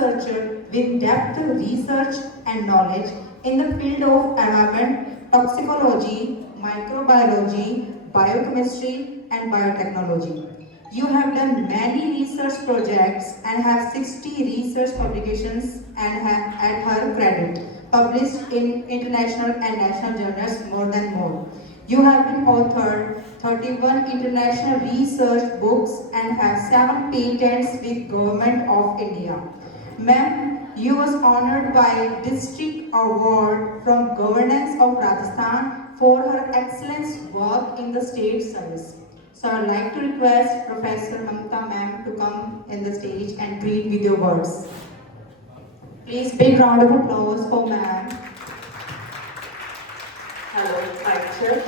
researcher with depth research and knowledge in the field of environment, toxicology, microbiology, biochemistry, and biotechnology. You have done many research projects and have 60 research publications and have at her credit, published in international and national journals more than more. You have been authored 31 international research books and have 7 patents with Government of India. Ma'am, you was honored by District Award from Governance of Rajasthan for her excellence work in the state service. So I'd like to request Professor Mamta ma'am to come in the stage and greet with your words. Please big round of applause for ma'am. Hello अक्षर,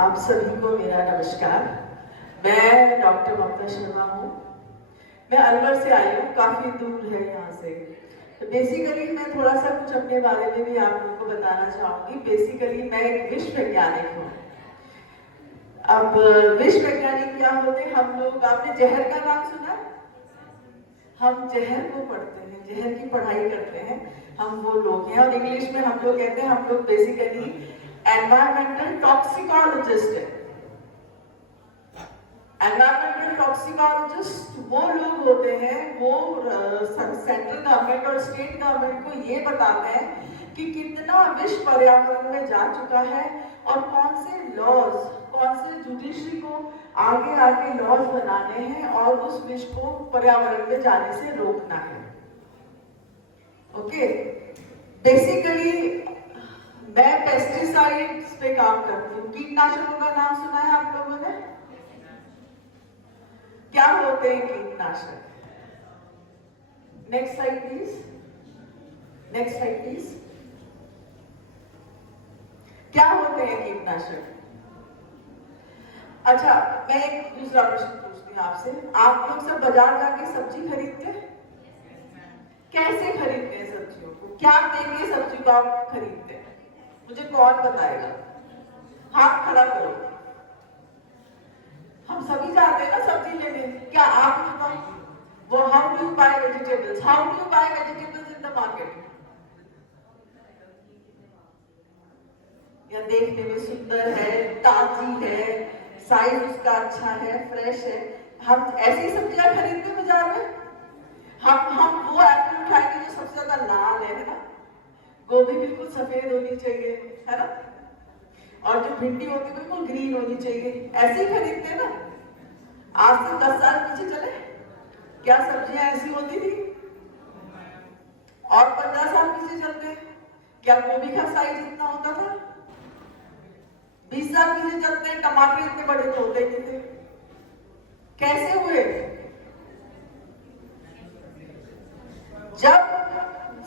आप सभी को मेरा नमस्कार। मैं doctor Mamta Sharma हूँ। मैं अलवर से आई हूँ, काफ़ी दूर है यहाँ से। तो बेसिकली मैं थोड़ा सा कुछ अपने बारे में भी आप लोगों को बताना चाहूँगी। बेसिकली मैं एक विश्व वैज्ञानिक हूँ। अब विश्व वैज्ञानिक क्या होते हैं? हम लोग, आपने जहर का नाम सुना? हम जहर को पढ़ते हैं, जहर की पढ़ाई करते हैं, हम वो लोग हैं। और इंग्लिश में हम लोग कहते हैं, हम लोग बेसिकली एनवायरमेंटल टॉक्सिकोलॉजिस्ट है। एनवायरमेंटल टॉक्सिकोलॉजिस्ट वो लोग होते हैं, वो सेंट्रल गवर्नमेंट और स्टेट गवर्नमेंट को ये बताते हैं कि कितना विष पर्यावरण में जा चुका है और कौन से लॉज, कौन से जुडिशरी को आगे आगे लॉज बनाने हैं और उस विष को पर्यावरण में जाने से रोकना है। ओके, बेसिकली मैं पेस्टिसाइड्स पे काम करती हूँ। कीटनाशकों का नाम सुना है आप लोगों ने? क्या होते हैं कीटनाशक? Next slide please, next slide please. क्या होते हैं कीटनाशक? अच्छा, मैं एक दूसरा प्रश्न पूछती हूँ आपसे। आप लोग सब बाजार जाके सब्जी खरीदते हैं? कैसे खरीदते हैं सब्जियों को? क्या देंगे सब्जी को आप खरीदते हैं? मुझे कौन बताएगा? हाथ खड़ा करो। हम सभी जाते हैं ना सब्जी लेने। क्या आप बताओ? वो how do you bye vegetables? How do you bye vegetables in the market? या देखने में सुंदर है, ताजी है, साइज उसका अच्छा है, फ्रेश है। हम ऐसी सब्जियां खरीदते हैं बाजार में। हम वो एप्पल उठाएंगे जो सबसे ज्यादा लाल है ना? गोभी बिल्कुल सफेद होनी चाहिए, है ना? और जो भिंडी होती है बिल्कुल ग्रीन होनी चाहिए। ऐसे ही खरीदते हैं ना? आज से 10 साल पीछे चले, क्या सब्जियां ऐसी होती थी? और 15 साल पीछे चलते हैं, क्या गोभी का साइज इतना होता था? 20 साल पीछे चलते हैं, टमाटर इतने बड़े तो होते ही थे। कैसे हुए? जब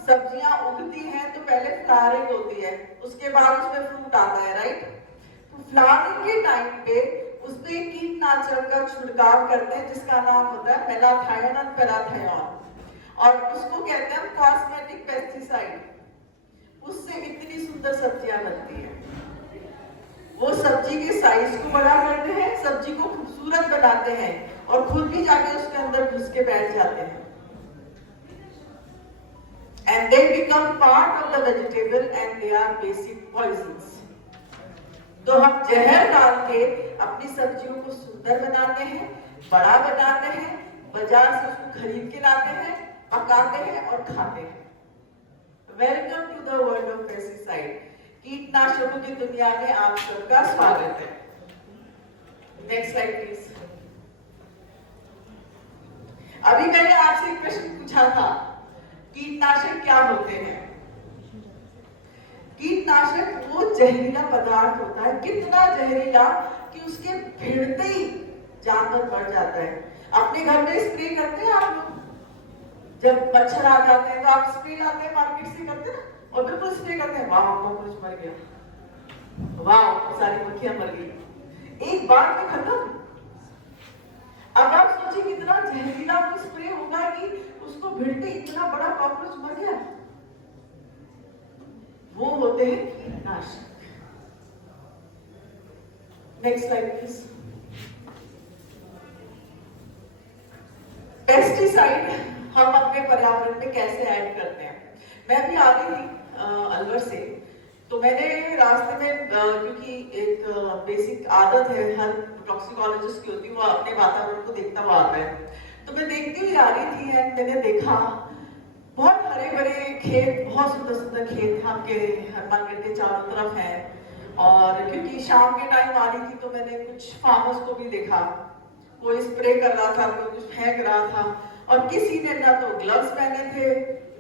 सब्जियां उगती हैं तो पहले फ्लावरिंग होती है, उसके बाद उसमें फ्रूट आता है, राइट? तो फ्लावरिंग के टाइम पे उसपे कीटनाशक का छिड़काव करते हैं जिसका नाम होता है मेलाथायोन और पैराथायोन, और उसको कहते हैं कॉस्मेटिक पेस्टिसाइड। उससे इतनी सुंदर सब्जियां बनती हैं। वो सब्जी के साइज को बड़ा करते हैं, सब्जी को खूबसूरत बनाते हैं और खुद भी जाके उसके अंदर घुस के बैठ जाते हैं। And they become part of the vegetable and they are basic poisons. तो हम जहर डाल के अपनी सब्जियों को सुंदर बनाते हैं, बड़ा बनाते हैं, बाजार से उसको खरीद के लाते हैं, पकाते हैं और खाते हैं। Welcome to the world of pesticide. कीटनाशकों की दुनिया में आप सबका स्वागत है। Next slide please. अभी मैंने आपसे एक प्रश्न पूछा था, कीटनाशक क्या होते हैं? कीटनाशक वो जहरीला पदार्थ होता है, कितना जहरीला कि उसके भिड़ते ही जानवर मर जाता है। अपने घर में स्प्रे करते हैं आप लोग? जब मच्छर आ जाते हैं तो आप स्प्रे लाते हैं मार्केट से, करते हैं और बिल्कुल स्प्रे करते हैं, वाह कॉकरोच मर गया, वाह सारी मक्खियां मर गई, एक बार में खत्म। अब आप सोचिए कितना जहरीला वो स्प्रे होगा कि उसको भिड़ते इतना बड़ा कॉकरोच मर गया। वो होते हैं कीटनाशक। Next slide please. पेस्टिसाइड पर्यावरण में कैसे ऐड करते हैं। मैं भी आ रही थी अलवर से, तो मैंने रास्ते में क्योंकि एक बेसिक आदत है हर टॉक्सिकोलॉजिस्ट की होती है, वो अपने वातावरण को देखता हुआ आता है, तो मैं देखती हुई आ रही थी एंड मैंने देखा बहुत हरे भरे खेत, बहुत सुंदर सुंदर खेत आपके हनुमानगढ़ के चारों तरफ है। और क्योंकि शाम के टाइम आ रही थी तो मैंने कुछ फार्मर्स को भी देखा, कोई स्प्रे कर रहा था, कोई कुछ फेंक रहा था, और किसी ने ना तो ग्लव्स पहने थे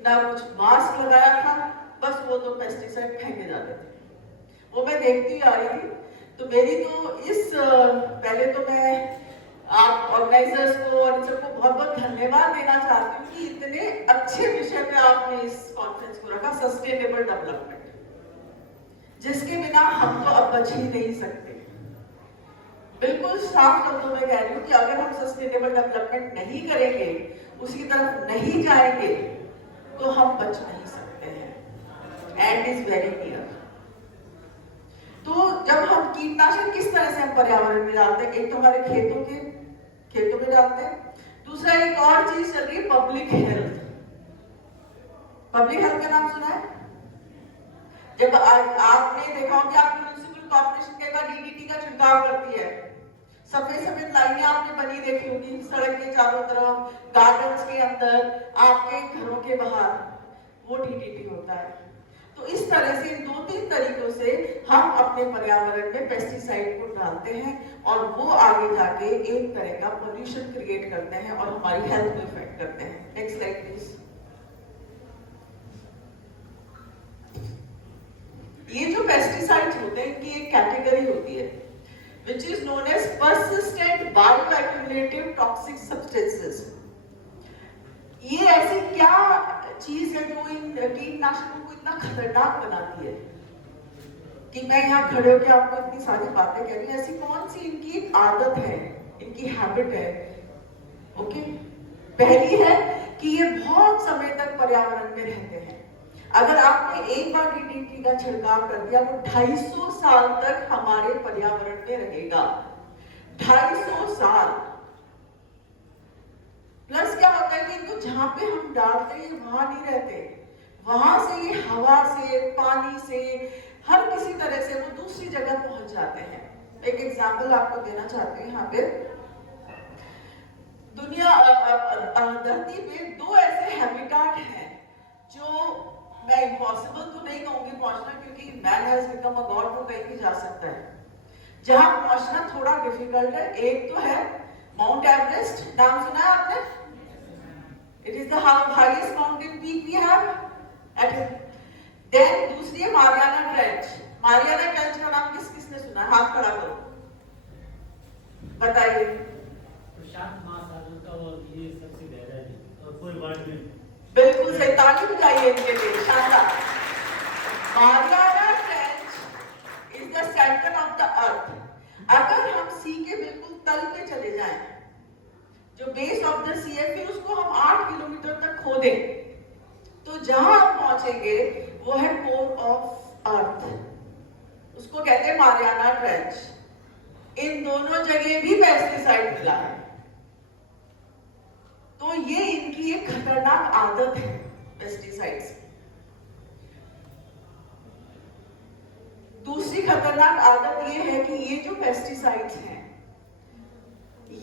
ना कुछ मास्क लगाया था, बस वो तो पेस्टिसाइड फेंके जाते थे। वो मैं देखती आ रही थी। तो मेरी तो इस पहले तो मैं आप ऑर्गेनाइजर्स को और इन सबको बहुत बहुत धन्यवाद देना चाहती हूँ कि इतने अच्छे विषय पे आपने इस कॉन्फ्रेंस को रखा, सस्टेनेबल डेवलपमेंट, जिसके बिना हम तो अब बच ही नहीं सकते। बिल्कुल साफ शब्दों में कह रही हूँ कि अगर हम सस्टेनेबल डेवलपमेंट नहीं करेंगे, उसकी तरफ नहीं जाएंगे, तो हम बच नहीं सकते हैं। And is very clear. तो जब हम कीटनाशक किस तरह से हम पर्यावरण में डालते हैं, एक तो हमारे खेतों में डालते हैं, दूसरा एक और चीज चल रही है पब्लिक हेल्थ। पब्लिक हेल्थ का नाम सुना है? जब आपने देखा हो कि आपकी म्युनिसिपल कॉर्पोरेशन कई बार डीडीटी का छिड़काव करती है, सफेद सफेद लाइनें आपने बनी देखी होगी सड़क के चारों तरफ, गार्डन्स के अंदर, आपके घरों के बाहर, वो डीडीटी होता है। तो इस तरह से 2-3 तरीकों से हम अपने पर्यावरण में पेस्टिसाइड को डालते हैं और वो आगे जाके एक तरह का पोल्यूशन क्रिएट करते हैं और हमारी हेल्थ को इफेक्ट करते हैं। Next slide please. ये जो पेस्टिसाइड्स होते हैं इनकी एक कैटेगरी होती है which is known as persistent bioaccumulative toxic substances। ये ऐसी क्या चीज है जो इन कीटनाशकों को इतना खतरनाक बनाती है कि मैं यहाँ खड़े होकर आपको इतनी सारी बातें कह रही हूँ। ऐसी कौन सी इनकी एक आदत है, इनकी हैबिट है? ओके, पहली है कि ये बहुत समय तक पर्यावरण में रहते हैं। अगर आपने एक बार डीडीटी का छिड़काव कर दिया, वो 250 साल तक हमारे पर्यावरण में रहेगा। 250 साल। प्लस क्या होता है कि इनको जहां पे हम डालते हैं वहां नहीं रहते, वहां से ये हवा से, पानी से, हर किसी तरह से वो दूसरी जगह पहुंच जाते हैं। एक एग्जाम्पल आपको देना चाहती हूँ। यहाँ पे दुनिया धरती पे 2 ऐसे हैबिटाट हैं जो मैं इम्पॉसिबल तो नहीं कहूंगी पहुंचना, क्योंकि man has become a God, वो कहीं भी जा सकता है। जहां पहुंचना थोड़ा डिफिकल्ट है, एक तो है माउंट एवरेस्ट, नाम सुना है आपने? It is the highest mountain peak we have at. Then दूसरी है मारियाना ट्रेंच। मारियाना ट्रेंच का नाम किस किसने सुना है? हाथ खड़ा करो, बताइए। प्रशांत महासागर का और ये सबसे गहरा है और कोई वर्ल्ड में बिल्कुल सही, ताली बजाइए इनके लिए, शानदार। Mariana trench is the centre of the earth. अगर हम सी के बिल्कुल तल पे चले जाएं, जो बेस ऑफ द सी है, फिर उसको हम 8 किलोमीटर तक खोदें, तो जहां हम पहुंचेंगे वो है कोर ऑफ अर्थ, उसको कहते हैं मारियाना ट्रेंच। इन दोनों जगह भी पेस्टिसाइड मिला है। तो ये इनकी एक खतरनाक आदत है पेस्टिसाइड्स। दूसरी खतरनाक आदत ये है कि ये जो पेस्टिसाइड्स हैं,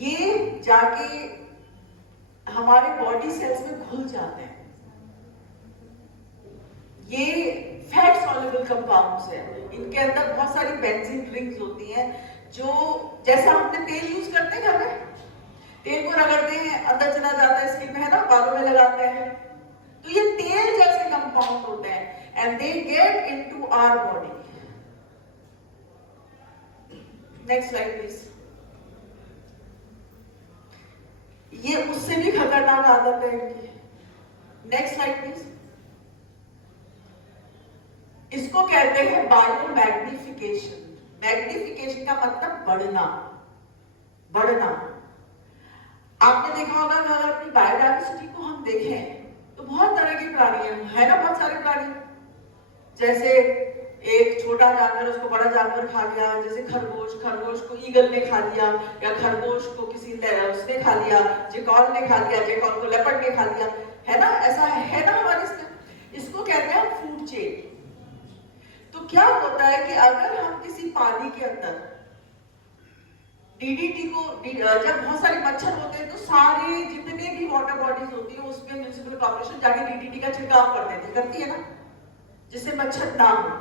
ये जाके हमारे बॉडी सेल्स में घुल जाते हैं। ये फैट सॉल्युबल कंपाउंड्स हैं, इनके अंदर बहुत सारी बेंजीन रिंग्स होती हैं, जो जैसा हमने तेल यूज करते हैं घर में, तेल को रगड़ते हैं, अंदर चला जाता है स्किन में, है ना, बालों में लगाते हैं, तो ये तेल जैसे कंपाउंड होते हैं and they get into our body. Next slide please. ये उससे भी खतरनाक आदत है इनकी। Next slide please. इसको कहते हैं बायो मैग्निफिकेशन। मैग्निफिकेशन का मतलब बढ़ना, बढ़ना। आपने देखा होगा कि अगर अपनी बायोडाइवर्सिटी को हम देखें तो बहुत तरह के प्राणी है ना, बहुत सारे प्राणी। जैसे एक छोटा जानवर उसको बड़ा जानवर खा गया, जैसे खरगोश, खरगोश को ईगल ने खा लिया, या खरगोश को किसी उसने खा लिया, जेकॉल ने खा लिया, जेकॉल को लेपर्ड ने खा लिया, है ना, ऐसा क्या होता है कि अगर हम किसी पानी के अंदर डीडीटी को जब बहुत सारे मच्छर होते हैं तो सारे जितने भी वाटर बॉडीज होती है उसमें म्युनिसिपल कॉर्पोरेशन जाके डीडीटी का छिड़काव कर देती करती है ना, जिससे मच्छर ना हो।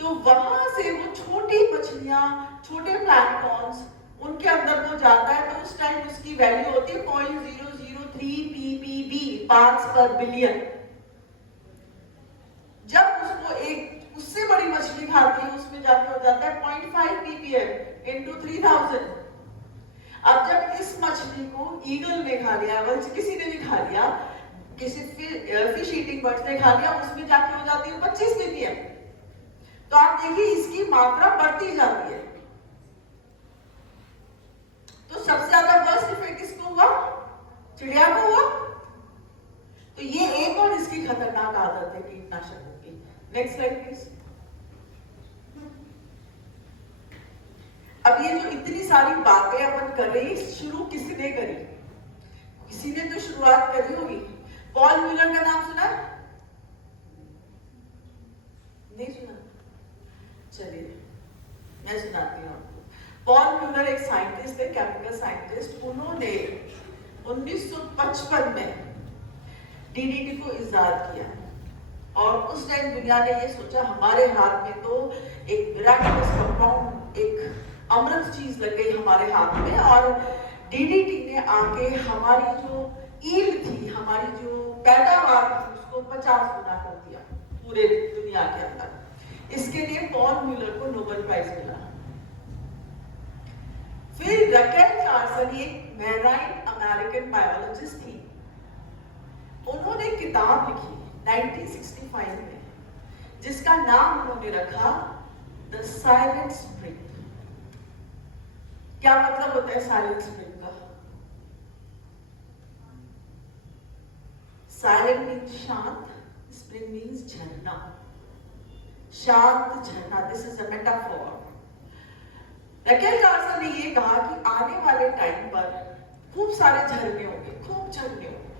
तो वहां से वो छोटी मछलियां, छोटे प्लैंक्टन्स उनके अंदर वो जाता है, तो उस टाइम उसकी वैल्यू होती है 0.003 ppb, पार्ट्स पर बिलियन। जब उसको एक उससे बड़ी मछली खाती है उसमें जाके हो जाता है 0.5 ppm into 3000। अब जब इस मछली को ईगल ने खा लिया, किसी ने भी खा लिया, किसी फिश ईटिंग बर्ड्स ने खा लिया, उसमें जाके हो जाती है 25 ppm। तो आप देखिए इसकी मात्रा बढ़ती जाती है। तो सबसे ज्यादा वर्स्ट इफेक्ट किसको हुआ? चिड़िया को हुआ। तो ये एक और इसकी खतरनाक आदत है कीटनाशकों की। Next slide please. अब ये जो इतनी सारी बातें अपन कर रहे हैं, शुरू किसने करी? किसी ने तो शुरुआत करी होगी। पॉल म्यूलर का नाम सुना? नहीं सुना? चलिए मैं सुनाती हूँ आपको। पॉल म्यूलर एक साइंटिस्ट है, केमिकल साइंटिस्ट। उन्होंने 1955 में डीडीटी को इजाद किया और उस टाइम दुनिया ने ये सोचा हमारे हाथ में तो एक मिराकुलस कंपाउंड, एक अमृत चीज लग गई हमारे हाथ में, और डीडीटी ने आके हमारी जो ईल्ड थी, हमारी जो पैदावार थी, उसको 50 गुना कर दिया पूरे दुनिया के अंदर। इसके लिए पॉल म्यूलर को नोबेल प्राइज मिला। फिर रकेल चार्ल्सन एक मैराइन अमेरिकन बायोलॉजिस्ट थी, उन्होंने किताब लिखी 1965 में जिसका नाम उन्होंने रखा द साइलेंट स्प्रिंग। क्या मतलब होता है साइलेंट स्प्रिंग का? साइलेंट मीन्स शांत, स्प्रिंग मीन्स झरना, शांत झरना। This is a metaphor. Rachel Carson ने ये कहा कि आने वाले टाइम पर खूब सारे झरने होंगे, खूब झरने होंगे,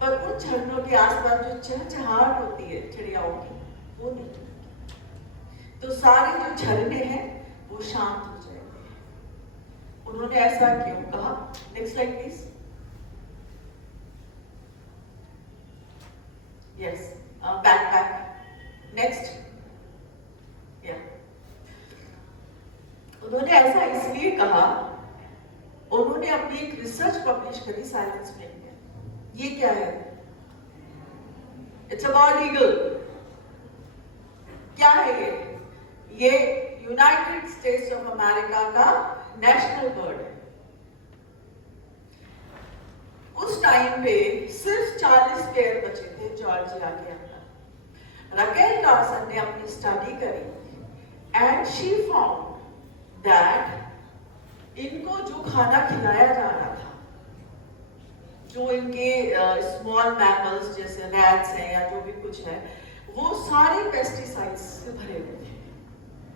पर उन झरनों के आसपास जो चहचहाहट होती है चिड़ियाओं की, वो नहीं होती। तो सारे जो झरने हैं वो शांत हो जाएंगे। उन्होंने ऐसा क्यों कहा? Next slide please. Yes, back. Next. या उन्होंने ऐसा इसलिए कहा, उन्होंने अपनी एक रिसर्च पब्लिश करी साइलेंस में। ये क्या है? It's a bold eagle. क्या है ये? ये यूनाइटेड स्टेट्स ऑफ अमेरिका का नेशनल बर्ड है। उस टाइम पे सिर्फ 40 पेयर बचे थे जॉर्जिया के अंदर। रकेल चार्ल्सन ने अपनी स्टडी करी एंड शी फाउंड दैट इनको जो खाना खिलाया जा रहा था, जो इनके स्मॉल मैमल्स जैसे रैट्स हैं या जो भी कुछ है, वो सारे पेस्टिसाइड्स से भरे हुए थे,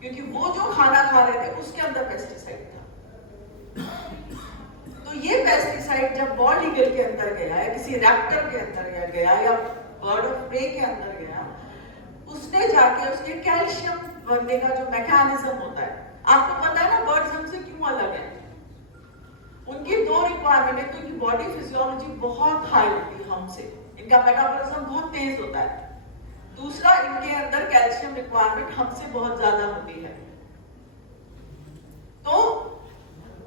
क्योंकि वो जो खाना खा रहे थे उसके अंदर पेस्टिसाइड था। तो ये पेस्टिसाइड जब बॉल्ड ईगल के अंदर गया या किसी रैप्टर के अंदर गया या बर्ड ऑफ प्रे के अंदर गया, उसने जाके उसके कैल्शियम बनने का जो मैकेनिज्म होता है, आपको पता है ना बर्ड्स हमसे क्यों अलग है? उनकी दो रिक्वायरमेंट है, तो इनकी बॉडी फिजियोलॉजी बहुत हाई होती है हमसे, इनका मेटाबॉलिज्म बहुत तेज होता है। दूसरा, इनके अंदर कैल्शियम रिक्वायरमेंट हमसे बहुत ज्यादा होती है। तो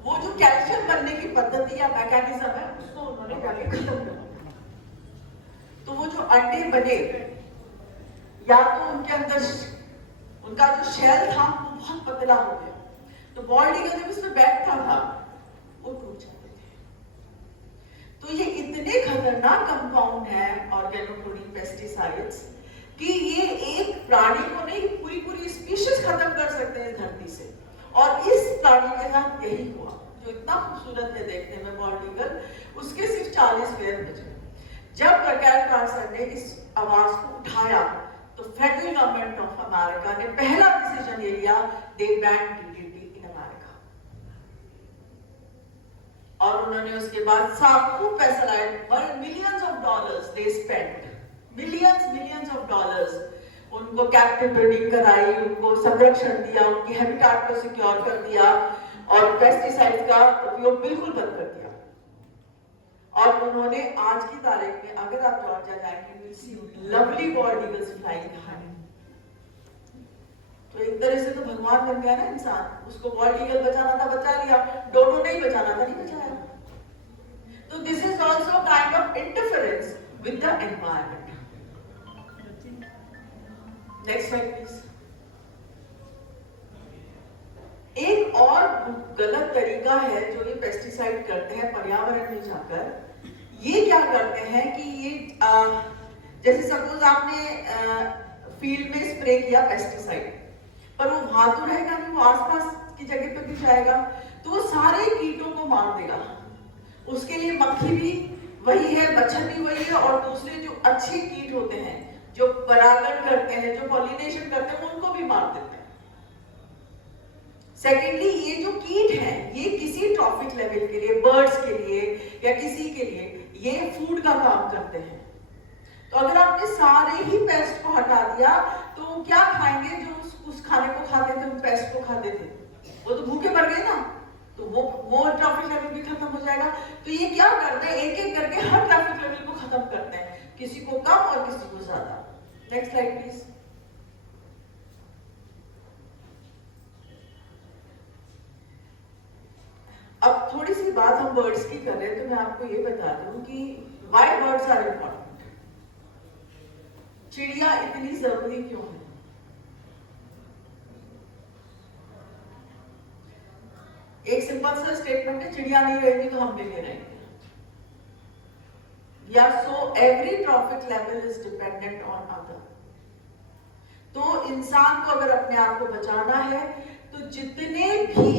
वो जो कैल्शियम बनने की पद्धति या मैकेनिज्म है उसको उन्होंने जाके खत्म कर दिया। तो वो जो अंडे बने, या तो उनके अंदर उनका जो शेल था वो बहुत पतला हो गया, तो बॉल्ड ईगल जब इसमें बैठता था वो टूट जाते थे। तो ये इतने खतरनाक कंपाउंड है ऑर्गेनोक्लोनिक पेस्टिसाइड्स कि ये एक प्राणी को नहीं, पूरी पूरी स्पीशीज खत्म कर सकते हैं धरती से। और इस प्राणी के साथ यही हुआ, जो इतना खूबसूरत है देखने में बॉल्ड ईगल, उसके सिर्फ 40 पेयर बचे। जब रकेल चार्ल्सन ने इस आवाज को उठाया तो फेडरल गवर्नमेंट ऑफ अमेरिका ने पहला डिसीजन ये लिया, दे बैन डीडीटी इन अमेरिका। और उन्होंने उसके बाद खूब पैसा लाया, millions of dollars they spent, millions of dollars उनको कैप्टिव ब्रीडिंग कराई, उनको संरक्षण दिया, उनकी हैबिटाट को सिक्योर कर दिया और पेस्टिसाइड्स का उपयोग बिल्कुल बंद कर दिया। और उन्होंने आज की तारीख में, अगर आप जॉर्जिया जाएंगे, will see lovely bald eagles flying high. तो एक तरह से तो भगवान बन गया ना इंसान। उसको बॉल्ड ईगल बचाना था, बचा लिया। डोडो नहीं बचाना था, नहीं बचाया। तो this is also kind of interference with the environment. Next slide please. एक और गलत तरीका है जो ये पेस्टिसाइड करते हैं पर्यावरण में जाकर। ये क्या करते हैं कि ये जैसे सपोज आपने फील्ड में स्प्रे किया पेस्टिसाइड, पर वो वहां तो रहेगा नहीं, वो आसपास की जगह पे भी जाएगा, तो वो सारे कीटों को मार देगा। उसके लिए मक्खी भी वही है, मच्छर भी वही है, और दूसरे जो अच्छे कीट होते हैं जो परागण करते हैं, जो पॉलिनेशन करते हैं, उनको भी मार देते हैं। सेकेंडली, ये जो कीट हैं, ये किसी ट्रॉफिक लेवल के लिए, बर्ड्स के लिए या किसी के लिए, ये फूड का काम करते हैं। तो अगर आपने सारे ही पेस्ट को हटा दिया तो क्या खाएंगे? जो उस खाने को खाते थे, उस पेस्ट को खाते थे, वो तो भूखे मर गए ना, तो वो ट्रॉफिक लेवल भी खत्म हो जाएगा। तो ये क्या करते हैं, एक एक करके हर ट्रॉफिक लेवल को खत्म करते हैं, किसी को कम और किसी को ज्यादा। Next slide please. अब थोड़ी सी बात हम बर्ड्स की कर रहे हैं, तो मैं आपको ये बता दूं कि व्हाई बर्ड्स आर इम्पोर्टेंट। चिड़िया इतनी जरूरी क्यों है? एक सिंपल सा स्टेटमेंट है, चिड़िया नहीं रहेगी तो हम भी नहीं रहेंगे। या so every trophic level is dependent on other. तो इंसान को अगर अपने आप को बचाना है तो जितने भी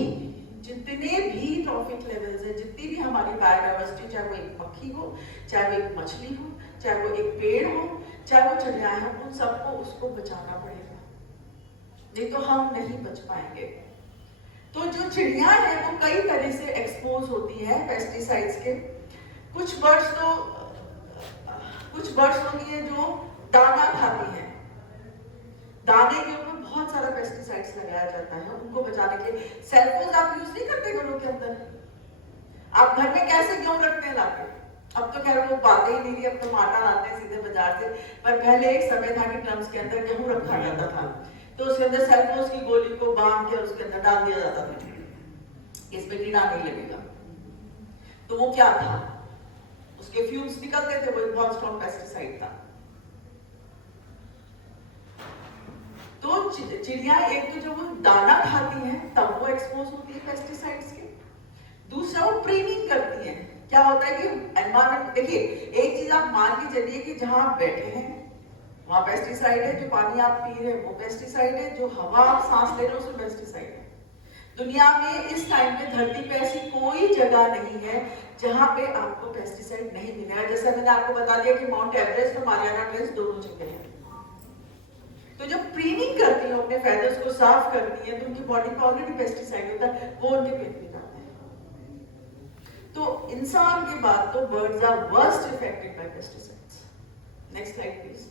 ट्रॉफिक लेवल्स है, जितनी भी हमारी बायोडाइवर्सिटी, चाहे वो एक पक्षी हो, चाहे वो एक मछली हो, चाहे वो एक पेड़ हो, चाहे वो चिड़ियाएं हो, उन सबको उसको बचाना पड़ेगा, नहीं तो हम नहीं बच पाएंगे। तो जो चिड़िया है वो कई तरह से एक्सपोज होती है पेस्टिसाइड्स के। कुछ बर्ड्स होती है जो दाना खाती हैं, दाने के ऊपर बहुत सारा पेस्टिसाइड्स लगाया जाता है उनको बचाने के लिए। सेलफोन्स आप यूज नहीं करते घरों के अंदर? आप घर में कैसे गेहूं रखते हैं लाके? अब तो खैर वो बातें ही नहीं रही, अब तो आटा लाते हैं सीधे बाजार से, पर पहले एक समय था कि ड्रम्स के अंदर गेहूं रखा जाता था, तो उसके अंदर सेलफोन्स की गोली को बांध के उसके अंदर डाल दिया जाता था, इसमें कीड़ा नहीं लगेगा। तो वो क्या था, उसके फ्यूम्स निकलते थे, वो एक बहुत स्ट्रॉन्ग पेस्टिसाइड था। तो चिड़िया एक तो जब वो दाना खाती हैं तब वो एक्सपोज होती है पेस्टिसाइड्स के, दूसरा वो प्रीनिंग करती हैं। क्या होता है कि एनवायरमेंट, देखिए एक चीज आप मान के चलिए कि जहां आप बैठे हैं वहां पेस्टिसाइड है, जो पानी आप पी रहे हैं वो पेस्टिसाइड है, जो हवा आप सांस ले रहे हो उसमें पेस्टिसाइड है। दुनिया में इस टाइम पे धरती पे ऐसी कोई जगह नहीं है जहां पे आपको पेस्टिसाइड नहीं मिलेगा। जैसे मैंने आपको बता दिया कि माउंट एवरेस्ट और मारियाना ट्रेंच दोनों जगह है। तो जब प्रीनिंग करती है, अपने फेदर्स को साफ करती है, तो उनकी बॉडी पे ऑलरेडी पेस्टिसाइड होता है, वो उनके पेट में जाते हैं। तो इंसान के बाद तो birds are worst affected by pesticides. Next slide please.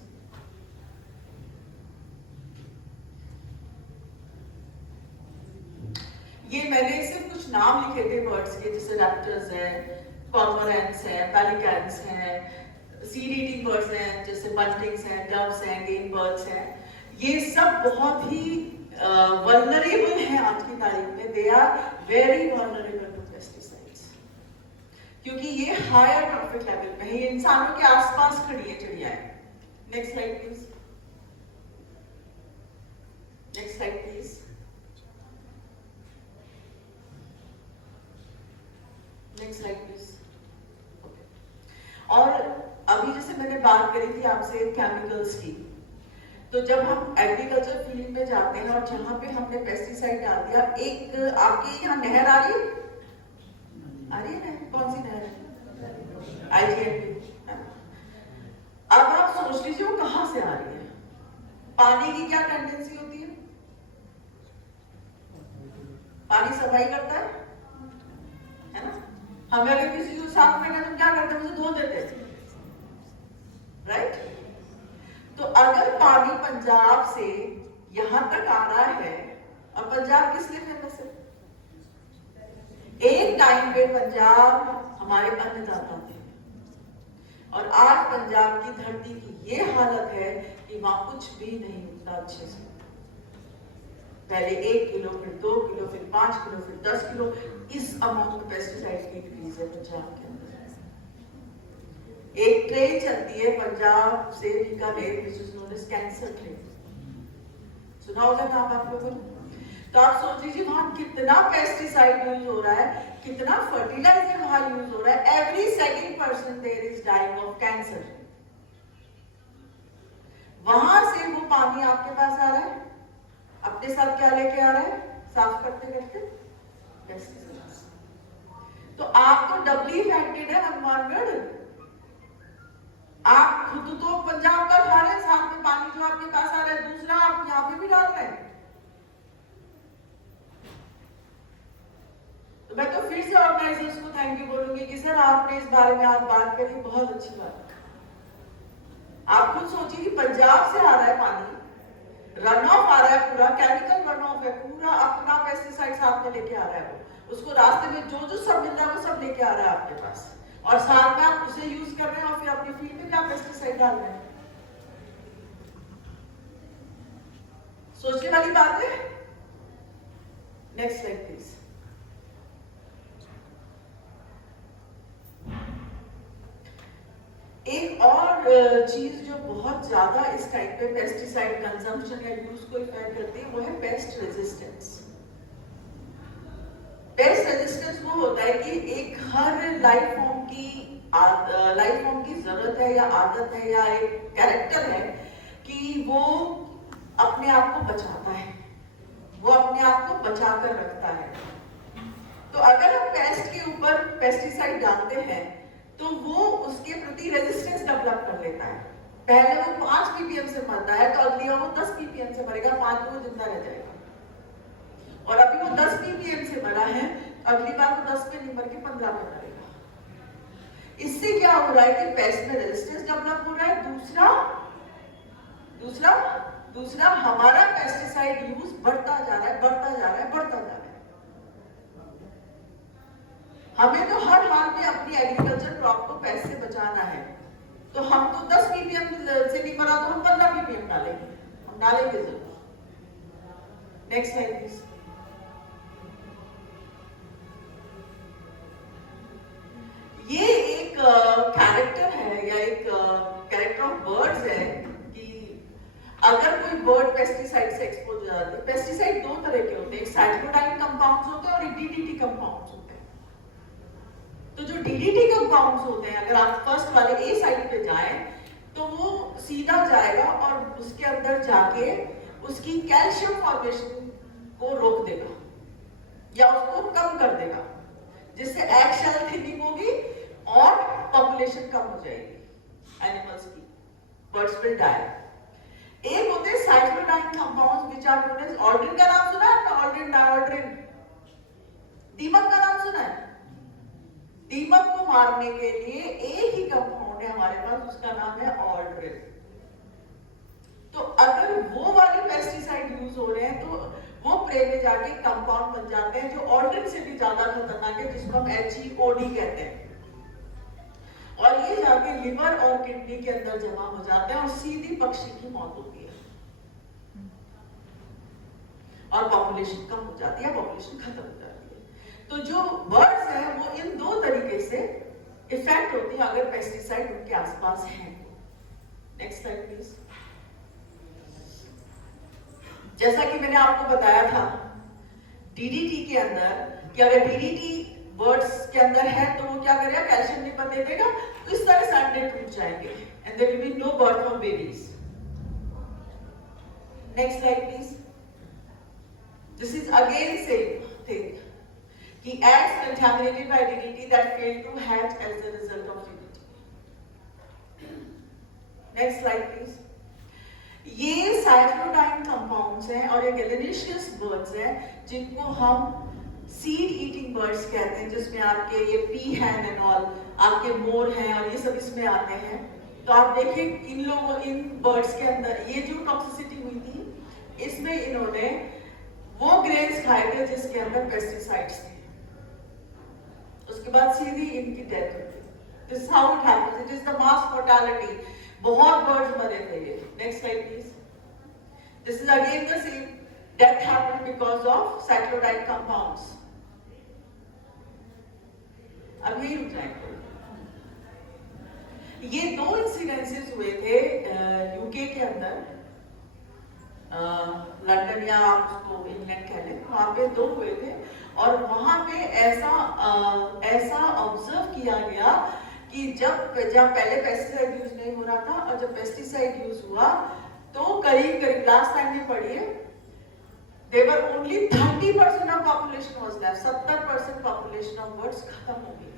ये मैंने सिर्फ कुछ नाम लिखे थे बर्ड्स के, जैसे रैप्टर्स हैं, कॉर्मोरेंट्स हैं, पेलिकन्स हैं, सीड ईटिंग बर्ड्स हैं जैसे बंटिंग्स हैं, डव्स हैं, गेम बर्ड्स हैं। ये सब बहुत ही वल्नरेबल हैं आज की तारीख में। They are very vulnerable to pesticides, क्योंकि ये हायर ट्रॉफिक लेवल पे है, ये इंसानों के आसपास खड़ी है चिड़ियाएं। Next slide please. Next slide please. Next slide please. और अभी जैसे मैंने बात करी थी आपसे केमिकल्स की, तो जब हम एग्रीकल्चर फील्ड में जाते हैं और जहां पे हमने पेस्टिसाइड डाल दिया, एक आपके यहाँ नहर आ रही है? आ रही है नहर? कौन सी नहर है? आईजीएमपी। अब आप सोच लीजिए वो कहां से आ रही है। पानी की क्या टेंडेंसी होती है? पानी सफाई करता है ना? हमें अगर किसी को साफ करना तो क्या करते हैं, उसे धो देते हैं, राइट? तो अगर पानी पंजाब से यहाँ तक आ रहा है। और पंजाब किस लिए फेमस है? एक टाइम पे पंजाब हमारे अन्नदाता थे और आज पंजाब की धरती की ये हालत है कि वहां कुछ भी नहीं उगता अच्छे से। पहले 1 किलो, फिर 2 किलो, फिर 5 किलो, फिर 10 किलो, इस अमाउंट पेस्टिसाइड की इंक्रीज है पंजाब के अंदर। एक ट्रेन चलती है पंजाब से Bikaner, which is known as cancer train. सुना होगा नाम आप लोगों ने? तो आप सोच लीजिए वहां कितना पेस्टिसाइड यूज हो रहा है, कितना फर्टिलाइजर वहां यूज हो रहा है। Every second person there is dying of cancer. वहां से वो पानी आपके पास आ रहा है, अपने साथ क्या लेके आ रहा है? साफ करते करते पेस्टिसाइड्स। तो आप तो डबली इफेक्टेड है हनुमानगढ़। आप खुद तो पंजाब का खा रहे हैं, साथ में पानी जो आपके पास आ रहा है दूसरा आप यहाँ पे भी डाल रहे हैं। तो मैं तो फिर से ऑर्गेनाइजर्स को थैंक यू बोलूंगी कि सर आपने इस बारे में आप बात करी, बहुत अच्छी बात। आप खुद सोचिए कि पंजाब से आ रहा है पानी, रन ऑफ आ रहा है, पूरा केमिकल रन ऑफ है, पूरा अपना पेस्टिसाइड साथ में लेके आ रहा है। वो उसको रास्ते में जो जो सब मिल रहा है वो सब लेके आ रहा है आपके पास, और साथ में आप उसे यूज कर रहे हैं और फिर अपनी फील्ड में भी आप पेस्टिसाइड डाल रहे हैं। सोचने वाली बात है। Next slide please. एक और चीज जो बहुत ज्यादा इस टाइप पे पेस्टिसाइड कंजम्पशन या यूज को इफेक्ट करती है वो है पेस्ट रेजिस्टेंस। पेस्ट रेजिस्टेंस वो होता है कि एक हर लाइफ फॉर्म की जरूरत है या आदत है या एक कैरेक्टर है कि वो अपने आप को बचाता है, वो अपने आप को बचा कर रखता है। तो अगर हम पेस्ट के ऊपर पेस्टिसाइड डालते हैं तो वो उसके प्रति रेजिस्टेंस डेवलप कर लेता है। पहले वो 5 ppm से मरता है तो अगली बार वो 10 ppm से मरेगा, 5 में वो जिंदा रह जाएगा। और अभी वो 10 ppm से मरा है, अगली बार वो 10 में नहीं मर के 15 में मरेगा। इससे क्या हो रहा है कि पेस्ट में रेजिस्टेंस डेवलप हो रहा है। दूसरा हमारा पेस्टिसाइड यूज बढ़ता जा रहा है। हमें तो हर हाल में अपनी एग्रीकल्चर क्रॉप को पेस्ट से बचाना है, तो हम तो 10 ppm से नहीं मरा तो हम 15 ppm डालेंगे, हम डालेंगे जरूर। Next slide please. ये एक कैरेक्टर है या एक कैरेक्टर ऑफ बर्ड्स है कि अगर कोई बर्ड पेस्टिसाइड से एक्सपोज हो जाती है। पेस्टिसाइड 2 तरह के होते हैं, एक साइक्लोडाइन कंपाउंड्स होते हैं और एक डीडीटी कंपाउंड्स होते हैं। तो जो डीडीटी कंपाउंड्स होते हैं, अगर आप फर्स्ट वाले ए साइड पे जाएं तो वो सीधा जाएगा और उसके अंदर जाके उसकी कैल्शियम फॉर्मेशन को रोक देगा या उसको कम कर देगा, जिससे एग शेल थिनिंग होगी और पॉपुलेशन कम हो जाएगी एनिमल्स की, बर्ड्स विल डाई। एक होते हैं cyclodiene compounds which are known as aldrin. का नाम सुना है आपने? Aldrin, dieldrin. दीमक का नाम सुना है? दीमक को मारने के लिए एक ही कंपाउंड है हमारे पास, उसका नाम है ऑल्ड्रिन। तो अगर वो वाले पेस्टिसाइड यूज हो रहे हैं तो वो प्रे में जाके कंपाउंड बन जाते हैं जो ऑल्ड्रिन से भी ज्यादा खतरनाक है, जिसको हम HEOD कहते हैं। और ये जाके लिवर और किडनी के अंदर जमा हो जाते हैं और सीधी पक्षी की मौत होती है और पॉपुलेशन कम हो जाती है, पॉपुलेशन खत्म हो जाती है। तो जो बर्ड्स हैं वो इन 2 तरीके से इफेक्ट होती है अगर पेस्टिसाइड उनके आसपास हैं। Next slide please. जैसा कि मैंने आपको बताया था डीडीटी के अंदर कि अगर डीडीटी बर्ड्स के अंदर है तो वो क्या करेगा? कैल्शियम निपल दे देगा, तो इस तरह से अंडे टूट जाएंगे and there will be no birth of babies. Next slide please. This is again same thing कि eggs contaminated by DDT that fail to hatch as a result of DDT. Next slide please. ये साइक्लोडाइन compounds हैं और ये गैलेनिशियस birds हैं जिनको हम seed eating birds कहते हैं, जिसमें आपके ये पी हैन एंड ऑल, आपके मोर हैं और ये सब इसमें आते हैं। तो आप देखिए इन बर्ड्स के अंदर ये जो टॉक्सिसिटी हुई थी, इसमें इन्होंने वो ग्रेन्स खाए थे जिसके अंदर पेस्टिसाइड्स थे, उसके बाद सीधी इनकी डेथ होती है। This how it happens, it is the mass mortality. बहुत बर्ड्स मरे थे ये। Next slide please. This is again the same, death happened because of cyclodiene compounds. अब यही रुक जाएंगे। ये 2 इंसिडेंसेस हुए थे यूके के अंदर, लंदन या आप उसको इंग्लैंड कह लें, वहां पे 2 हुए थे। और वहां पे ऐसा ऑब्जर्व किया गया कि जब पहले पेस्टिसाइड यूज नहीं हो रहा था और जब पेस्टिसाइड यूज हुआ तो करीब लास्ट टाइम में पढ़िए, there only 30% of population was left. 70% population of birds खत्म हो गई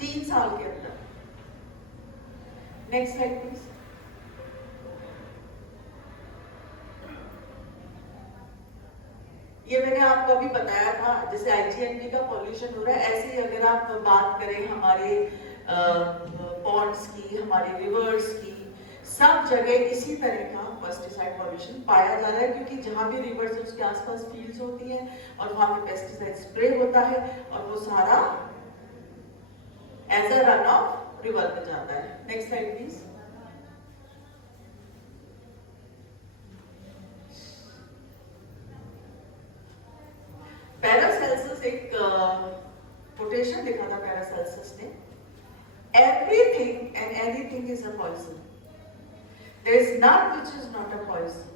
3 साल के अंदर। Next slide please. ये मैंने आपको अभी बताया था, जैसे आईजीएनपी का पॉल्यूशन हो रहा है, ऐसे ही अगर आप बात करें हमारे पॉन्ड्स की, हमारे रिवर्स की, सब जगह इसी तरह का पेस्टिसाइड पॉल्यूशन पाया जा रहा है, क्योंकि जहां भी रिवर्स है उसके आसपास फील्ड्स होती हैं और वहां पे पेस्टिसाइड स्प्रे होता है और वो सारा as a run off river में जाता है। Next slide please. पैरासेल्सस एक कोटेशन लिखा था पैरासेल्सस ने, everything and anything is a poison, there is none which is not a poison,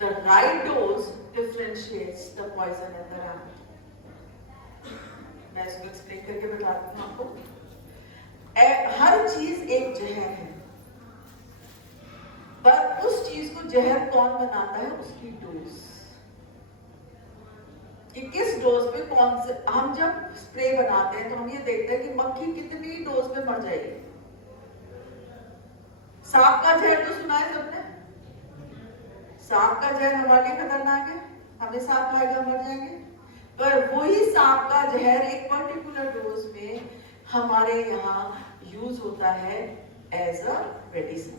the right dose differentiates the poison and the remedy। मैं इसको explain करके बताती हूँ आपको। हर चीज एक जहर है, पर उस चीज को जहर कौन बनाता है, उसकी डोज, कि किस डोज पे कौन से। हम जब स्प्रे बनाते हैं तो हम ये देखते हैं कि मक्खी कितनी डोज पे मर जाएगी। सांप का जहर तो सुना है सबने, सांप का जहर हमारे लिए खतरनाक है, हमें सांप खाएगा मर जाएंगे, पर वही सांप का जहर एक पर्टिकुलर डोज में हमारे यहाँ यूज होता है एज अ मेडिसिन।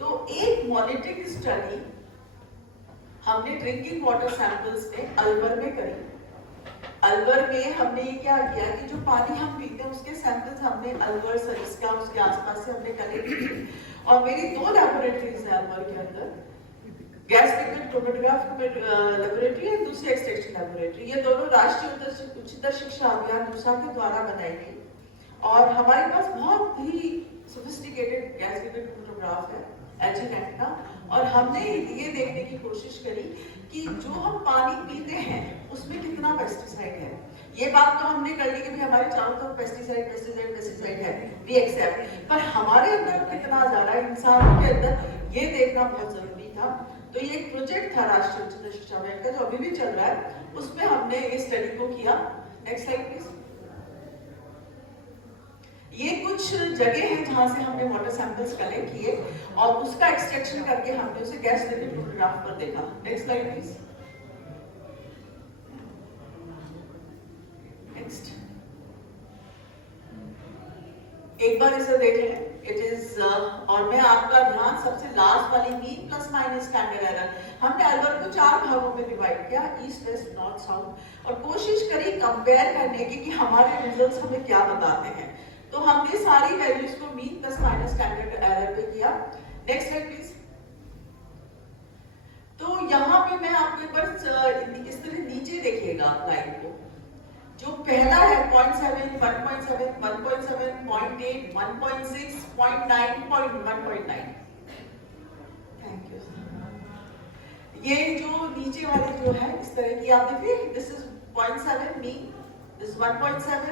तो एक मॉनिटरिंग स्टडी हमने ड्रिंकिंग वाटर सैंपल्स में अल्वर में करी। अल्वर में हमने ये क्या किया कि जो पानी हम पीते हैं उसके सैंपल्स हमने अल्वर सरिस्का उसके आसपास से हमने कलेक्ट किए, और मेरी 2 लैबोरेटरीज है अल्वर के अंदर, गैस लिक्विड क्रोमेटोग्राफ लैबोरेटरी और दूसरी एक्सट्रैक्शन लैबोरेटरी। ये दोनों राष्ट्रीय उच्चतर शिक्षा अभियान रूसा के द्वारा बनाई गई, और हमारे पास बहुत ही सोफिस्टिकेटेड गैस लिक्विड क्रोमेटोग्राफ है एजीनेट का, और हमने ये देखने की कोशिश करी कि जो हम पानी पीते हैं उसमें कितना पेस्टिसाइड है। ये बात तो हमने कर ली कि भाई हमारे चारों तरफ पेस्टिसाइड पेस्टिसाइड पेस्टिसाइड है, वी एक्सेप्ट, पर हमारे अंदर कितना जा रहा है इंसानों के अंदर, ये देखना बहुत जरूरी था। तो ये एक प्रोजेक्ट था राष्ट्रीय उच्चतर शिक्षा अभियान का जो अभी भी चल रहा है, उसमें हमने इस स्टडी को किया। Next slide please. ये कुछ जगह है जहां से हमने वाटर सैंपल्स कलेक्ट किए और उसका एक्सट्रैक्शन करके हमने उसे गैस लिक्विड क्रोमेटोग्राफ पर देखा। Next slide please. नेक्स्ट, एक बार इसे देख लें। इट इज और मैं आपका ध्यान सबसे लास्ट वाली mean plus minus standard error, हमने अल्वर को 4 भागों में डिवाइड किया, ईस्ट वेस्ट नॉर्थ साउथ, और कोशिश करी कंपेयर करने की कि हमारे रिजल्ट्स हमें क्या बताते हैं। तो हमने सारी वैल्यूज को mean plus minus standard error पे किया। Next slide please. तो यहाँ पे मैं आपको एक बार इस तरह नीचे देखिएगा लाइन को, जो पहला है 0.7, 1.7, 1.7, 0.8, 1.6, 0.9, 1.9। Thank you. ये जो नीचे वाली जो है इस तरह की आप देखिए, दिस इज 0.7 मीन, दिस 1.7,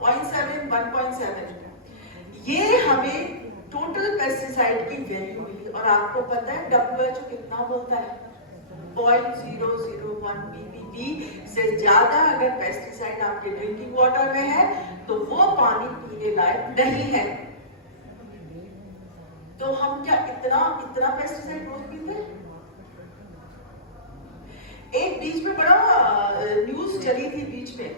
0.7, 1.7। ये हमें टोटल पेस्टिसाइड की वैल्यू मिली, और आपको पता है WHO कितना बोलता है, 0.001 ppb से ज्यादा अगर पेस्टिसाइड आपके ड्रिंकिंग वाटर में है तो वो पानी पीने लायक नहीं है। तो हम क्या इतना पेस्टिसाइड रोज पीते? एक बीच में बड़ा न्यूज चली थी बीच में,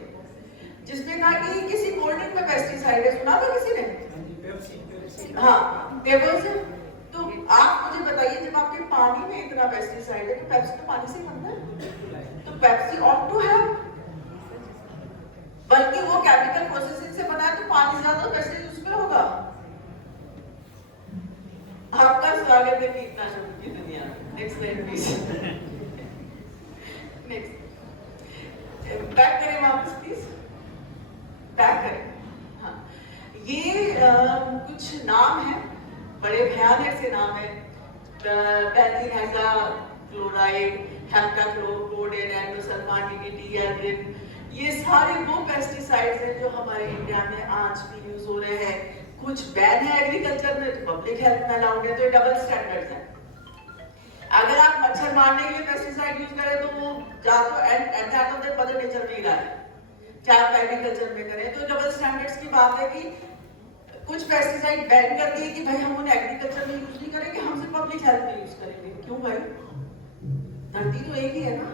जिसमें कहा कि किसी कोल्ड ड्रिंक में पेस्टिसाइड है, सुना था किसी ने? हाँ, पेप्सी। तो आप मुझे बताइए, जब आपके पानी में इतना पेस्टिसाइड है तो पेप्सी तो पानी से ही बनता है, तो पेप्सी ऑट टू हैव, बल्कि वो केमिकल प्रोसेसिंग से बना है तो पानी ज्यादा पेस्टिसाइड उसमें होगा। आपका स्वागत है कीटनाशकों की दुनिया में। Next slide please. Next, back करें वापस प्लीज, बैक करें। हाँ, ये कुछ नाम है, बड़े भयानक से नाम है। Benzene hexachloride, heptachloride, endosulfan, DDT, aldrin, ये सारे वो पेस्टिसाइड्स हैं जो हमारे इंडिया में आज भी यूज हो रहे हैं। कुछ बैन है एग्रीकल्चर में, तो पब्लिक हेल्थ में अलाउड है, तो ये डबल स्टैंडर्ड्स हैं। अगर आप मच्छर मारने के लिए पेस्टिसाइड यूज करें तो वो या तो at that of the mother nature में ही रहा है, चाहे आप एग्रीकल्चर में करें। तो डबल स्टैंडर्ड्स की बात है कि कुछ पेस्टिसाइड बैन कर दिए कि भाई हम उन्हें एग्रीकल्चर में यूज नहीं करेंगे, हम सिर्फ पब्लिक हेल्थ में यूज करेंगे। क्यों भाई, धरती तो एक ही है ना।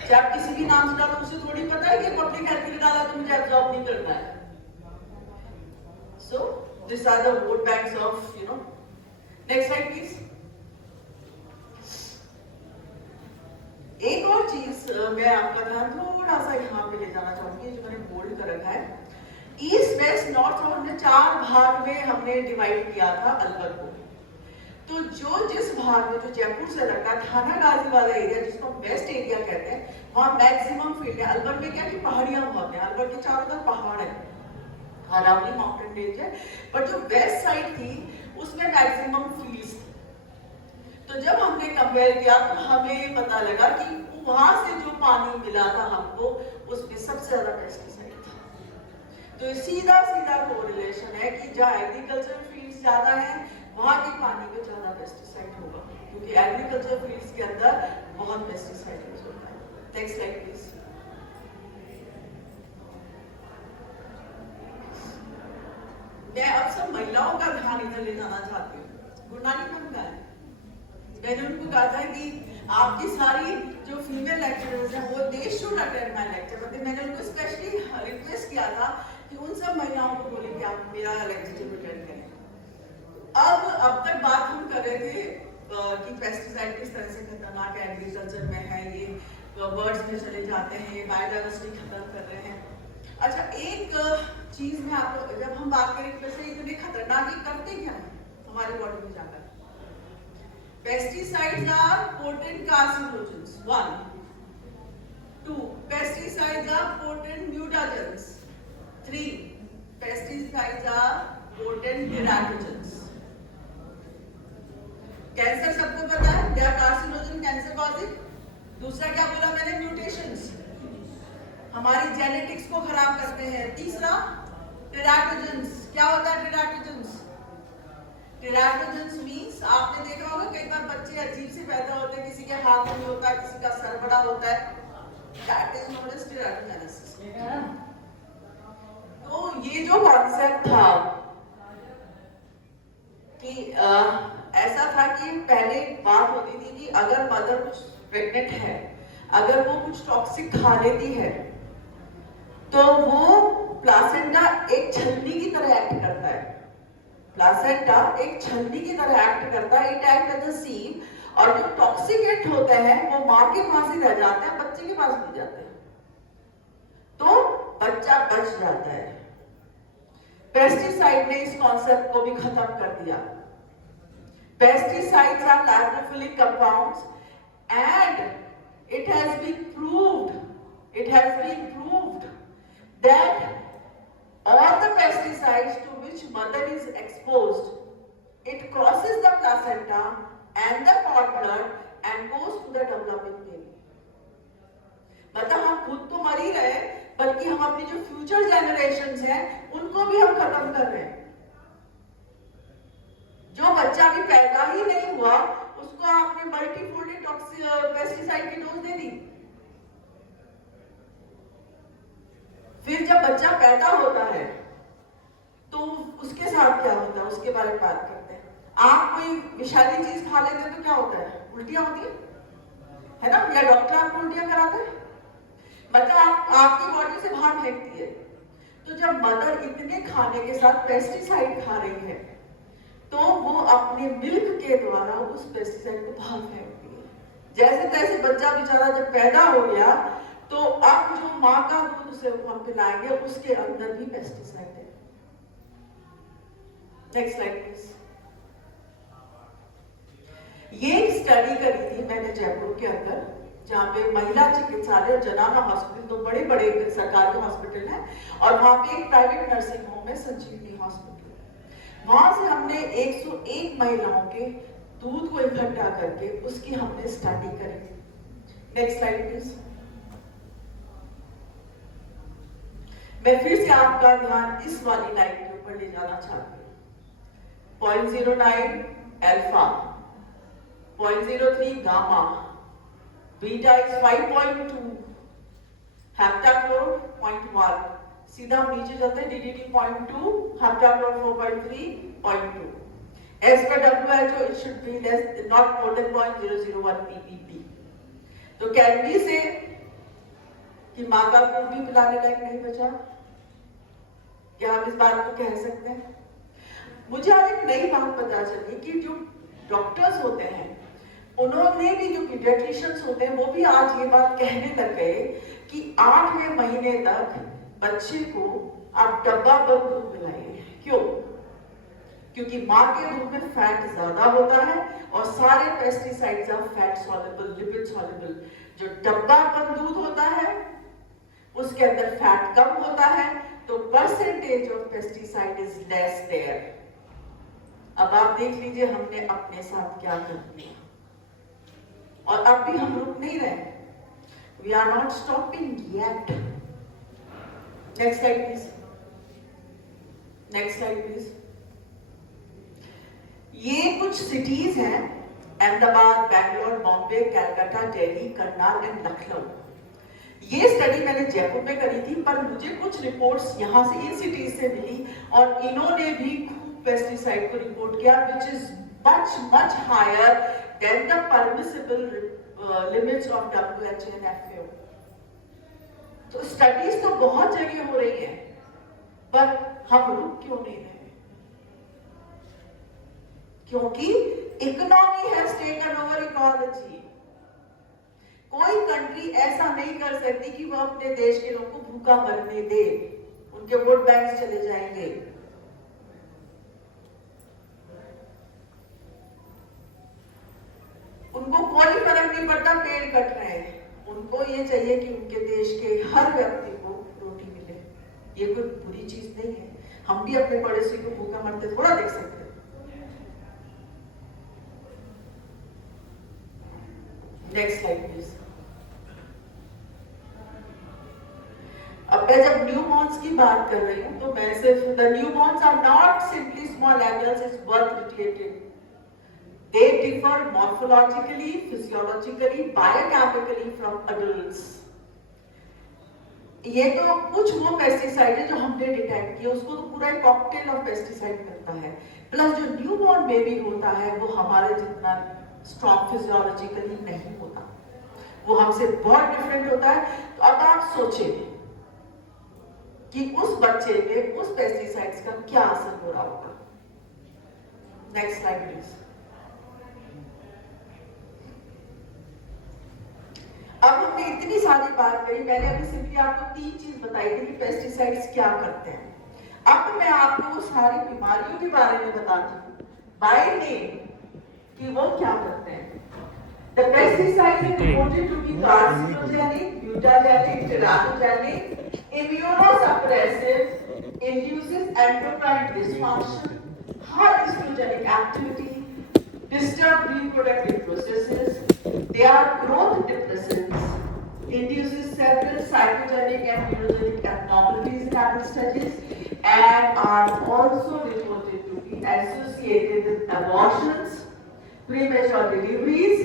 चाहे आप किसी भी नाम से डालो, उसे थोड़ी पता है कि पब्लिक हेल्थ के लिए डाला तो मुझे एब्जॉर्ब नहीं करना है। So these are the vote banks of, you know. Next slide please. एक और चीज मैं आपका ध्यान थोड़ा सा यहाँ पे ले जाना चाहूंगी, जो मैंने बोल्ड कर रखा है। ईस्ट वेस्ट नॉर्थ साउथ में 4 भाग में हमने डिवाइड किया था अलवर को। तो जिस भाग में, जो जयपुर से लगता है, थाना गाजी वाला एरिया जिसको वेस्ट एरिया कहते हैं, वहाँ मैक्सिमम फील्ड है। अलवर में क्या कि पहाड़ियां बहुत हैं, अलवर के चारों तरफ पहाड़ है, अरावली माउंटेन रेंज है, पर जो वेस्ट साइड थी उसमें मैक्सिमम फील्ड्स थी। तो जब हमने कंपेयर किया तो हमें पता लगा कि वहां से जो पानी मिला था हमको, उसमें सबसे ज्यादा पेस्टिसाइड था। तो सीधा सीधा कोरिलेशन है कि जहाँ एग्रीकल्चर फील्ड्स ज्यादा है वहां के पानी में ज्यादा पेस्टिसाइड होगा, क्योंकि एग्रीकल्चर फील्ड्स के अंदर बहुत पेस्टिसाइड यूज होता है। Next slide please. मैं अब सब महिलाओं का ध्यान इधर ले जाना चाहती हूँ। गुरु नानक मैम का है, मैंने उनको कहा था कि आपकी सारी जो फीमेल लेक्चरर्स हैं वो they should attend my lecture, मतलब मैंने उनको स्पेशली रिक्वेस्ट किया था कि उन सब महिलाओं को बोले कि आप मेरा लेक्चर जरूर अटेंड करें। अब तक बात हम कर रहे थे कि पेस्टिसाइड किस तरह से खतरनाक है, एग्रीकल्चर में है, ये बर्ड्स में चले जाते हैं, ये बायोडाइवर्सिटी खत्म कर रहे हैं। अच्छा, एक चीज में आपको, जब हम बात करें कि वैसे इतने खतरनाक ये करते क्या है हमारे बॉडी में जाकर, pesticides are potent carcinogens 1, 2 pesticides are potent mutagens, 3 pesticides are potent teratogens. Cancer सबको पता है, they are carcinogen, cancer causing. दूसरा क्या बोला मैंने, म्यूटेशंस, हमारी जेनेटिक्स को खराब करते हैं। तीसरा टेराटोजेंस। क्या होता है टेराटोजेंस? टेराटोजेंस मींस आपने देखा होगा कई बार बच्चे अजीब से पैदा होते हैं, किसी के हाथ नहीं होता है, किसी का सर बड़ा होता है, दैट इज नोन एज टेराटोजेनेसिस। तो ये जो कॉन्सेप्ट था कि ऐसा था कि पहले बात होती थी कि अगर मदर कुछ प्रेग्नेंट है, अगर वो कुछ टॉक्सिक खा लेती है तो वो प्लासेंटा एक छलनी की तरह एक्ट करता है। प्लासेंटा एक छलनी की तरह एक्ट करता है, इट एक्ट एज अ सीव, और जो टॉक्सिकेट होते हैं वो मां के पास ही रह जाते हैं, बच्चे के पास नहीं जाते, तो बच्चा बच जाता है। पेस्टिसाइड ने इस कॉन्सेप्ट को भी खत्म कर दिया। Pesticides are lipophilic compounds and it has been proved that all the pesticides to which mother is exposed, it crosses the placenta and the cord blood and goes to the developing baby. मतलब हम खुद तो मर ही रहे, बल्कि हम अपनी जो फ्यूचर जनरेशंस हैं उनको भी हम खत्म कर रहे हैं। जो बच्चा अभी पैदा ही नहीं हुआ उसको आपने मल्टीफोल्डेड पेस्टिसाइड की डोज दे दी। फिर जब बच्चा पैदा होता है तो उसके साथ क्या होता है उसके बारे में बात करते हैं। आप कोई विषाली चीज खा लेते हैं तो क्या होता है, उल्टियां होती है ना, या डॉक्टर आपको उल्टियां कराते हैं, मतलब आपकी बॉडी से बाहर फेंकती है। तो जब मदर इतने खाने के साथ पेस्टिसाइड खा रही है तो वो अपने मिल्क के द्वारा उस पेस्टिसाइड को बाहर फेंकती है। जैसे तैसे बच्चा बेचारा जब पैदा हो गया तो अब जो माँ का दूध उसे हम पिलाएंगे उसके अंदर भी पेस्टिसाइड है। Next slide please. ये स्टडी करी थी मैंने जयपुर के अंदर, जहाँ पे महिला चिकित्सालय और जनाना हॉस्पिटल, दो बड़े बड़े सरकारी हॉस्पिटल हैं, और वहाँ पे एक प्राइवेट नर्सिंग होम है, संजीवनी हॉस्पिटल। वहां से हमने 101 महिलाओं के दूध को इकट्ठा करके उसकी हमने स्टडी करी। Next slide please. मैं फिर से आपका ध्यान इस वाली लाइन के ऊपर ले जाना चाहती हूँ। 0.09 alpha, 0.03 gamma, beta is 5.2, heptachlor 0.1, सीधा हम नीचे जाते हैं, DDT 0.2, heptachlor 4.3, 0.2. As per WHO, it should be not more than 0.001 ppb. तो can we say कि माँ का दूध भी पिलाने लायक नहीं बचा? क्या हम इस बात को कह सकते हैं? मुझे आज एक नई बात पता चली कि जो डॉक्टर्स होते हैं उन्होंने भी, जो पीडियाट्रिशियंस होते हैं वो भी आज ये बात कहने लग गए कि 8वें महीने तक बच्चे को आप डब्बा बंद दूध पिलाइए। क्यों? क्योंकि माँ के दूध में फैट ज्यादा होता है और सारे pesticides are fat soluble, lipid soluble. जो डब्बा बंद दूध होता है उसके अंदर फैट कम होता है, तो percentage of pesticide is less there. अब आप देख लीजिए हमने अपने साथ क्या कर दिया, और अब भी हम रुक नहीं रहे। We are not stopping yet. Next slide please. Next slide please. ये कुछ सिटीज हैं, अहमदाबाद, बैंगलोर, बॉम्बे, कलकत्ता, दिल्ली, करनाल एंड लखनऊ। ये स्टडी मैंने जयपुर में करी थी, पर मुझे कुछ रिपोर्ट्स यहाँ से इन सिटीज से मिली और इन्होंने भी खूब पेस्टिसाइड को रिपोर्ट किया, which is much higher than the permissible limits of WHO and FAO. तो स्टडीज तो बहुत जगह हो रही है, पर हम रुक क्यों नहीं रहे? क्योंकि economy has taken over ecology. कोई कंट्री ऐसा नहीं कर सकती कि वो अपने देश के लोगों को भूखा मरने दे, उनके वोट बैंक चले जाएंगे। उनको कोई फर्क नहीं पड़ता पेड़ कट रहे हैं, उनको ये चाहिए कि उनके देश के हर व्यक्ति को रोटी मिले। ये कोई बुरी चीज नहीं है, हम भी अपने पड़ोसी को भूखा मरते थोड़ा देख सकते हैं। Next slide please. अब मैं जब न्यूबॉर्न्स की बात कर रही हूं तो मैं सिर्फ, the newborns are not simply small animals, it's birth related. They differ morphologically, physiologically, biochemically from adults. ये तो कुछ वो पेस्टिसाइड है जो हमने डिटेक्ट किया, उसको तो पूरा एक कॉकटेल ऑफ पेस्टिसाइड करता है। प्लस जो न्यूबॉर्न बेबी होता है वो हमारे जितना स्ट्रॉन्ग फिजियोलॉजिकली नहीं होता, वो हमसे बहुत डिफरेंट होता है। तो अब आप सोचें कि उस बच्चे पे उस पेस्टिसाइड्स का क्या असर हो रहा होगा। Next slide please. अब हमने इतनी सारी बात करी, मैंने अभी सिंपली आपको 3 चीज बताई थी कि पेस्टिसाइड्स क्या करते हैं। अब मैं आपको सारी बीमारियों के बारे में बताती हूँ बाय नेम कि वो क्या करते हैं। The pesticides are reported to be carcinogenic, mutagenic, teratogenic, immunosuppressive, induces endocrine dysfunction, high estrogenic activity, disturb reproductive processes. They are growth depressants, induces several psychogenic and neurogenic abnormalities in adult studies, and are also reported to be associated with abortions, premature deliveries,